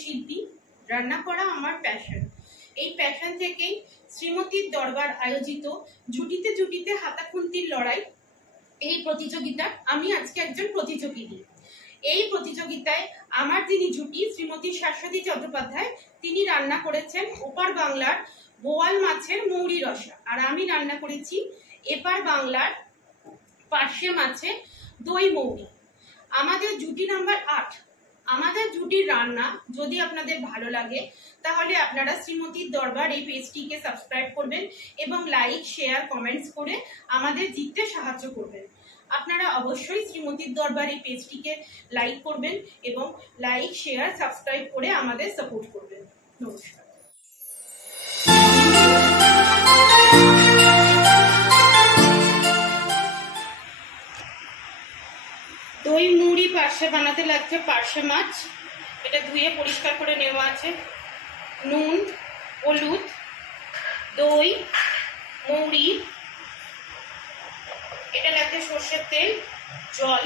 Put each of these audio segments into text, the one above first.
শিল্পী, রান্না করা আমার প্যাশন। এই প্যাশন থেকেই শ্রীমতীর দরবার আয়োজিত জুটিতে জুটিতে হাতাখুন্তির লড়াই, এই প্রতিযোগিতা আমি আজকে একজন প্রতিযোগিনী। এই প্রতিযোগিতায় আমার যিনি জুটি শ্রীমতী শাশ্বতী চট্টোপাধ্যায়, তিনি রান্না করেছেন ওপার বাংলার বোয়াল মাছের মৌরি রসা, আর আমি রান্না করেছি এপার বাংলার পার্শে মাছের দই মৌরি। আমাদের জুটি নাম্বার 8। আমাদের জুটির রান্না যদি আপনাদের ভালো লাগে তাহলে আপনারা শ্রীমতীর দরবার এই পেজটিকে সাবস্ক্রাইব করবেন এবং লাইক, শেয়ার, কমেন্টস করে আমাদের জিততে সাহায্য করবেন। আপনারা অবশ্যই শ্রীমতীর দরবার এই পেজটিকে লাইক করবেন এবং লাইক, শেয়ার, সাবস্ক্রাইব করে আমাদের সাপোর্ট করবেন। নমস্কার। দই মুড়ি পার্শে বানাতে লাগছে পার্শে মাছ। এটা ধুয়ে পরিষ্কার করে নেওয়া আছে। নুন, হলুদ, দই, মৌরি, এটা লাগছে সর্ষের তেল, জল।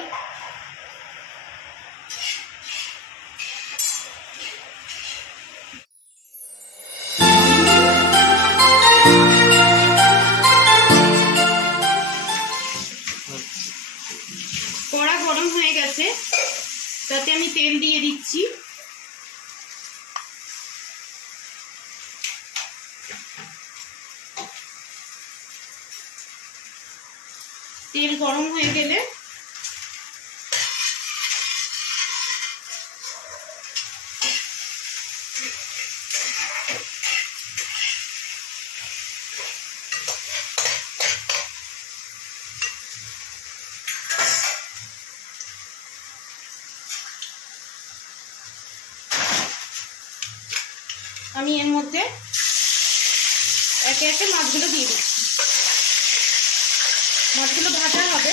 কড়া গরম হয়ে গেছে, তাতে আমি তেল দিয়ে দিচ্ছি। তেল গরম হয়ে গেলে আমি এর মধ্যে একে একে মাছগুলো দিয়ে দিচ্ছি। মাছগুলো ভাজা হবে।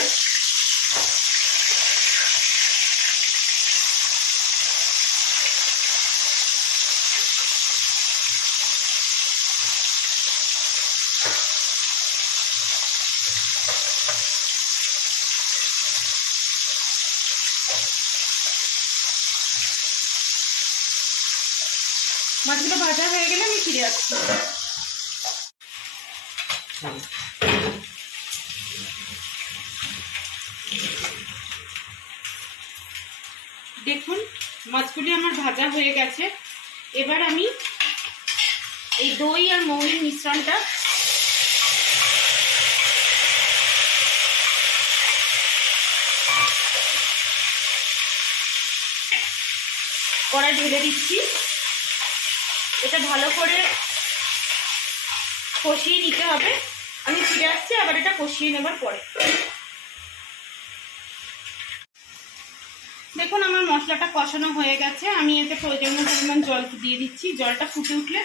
মাছগুলো ভাজা হয়ে গেলে আমি ফিরে আসছি। দেখুন মাছগুলি আমার ভাজা হয়ে গেছে। এবার আমি এই দই আর মৌরির মিশ্রণটা কড়াই ঢেলে দিচ্ছি। এটা ভালো করে কষিয়ে নিতে হবে। আমি ফিরে আসছি আবার এটা কষিয়ে নেবার পরে। দেখুন আমার মশলাটা কষানো হয়ে গেছে। আমি এতে প্রয়োজনীয় পরিমাণ জল দিয়ে দিচ্ছি। জলটা ফুটে উঠলে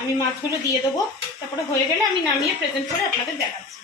আমি মাছগুলো দিয়ে দেবো। তারপরে হয়ে গেলে আমি নামিয়ে প্রেজেন্ট করে আপনাদের দেখাচ্ছি।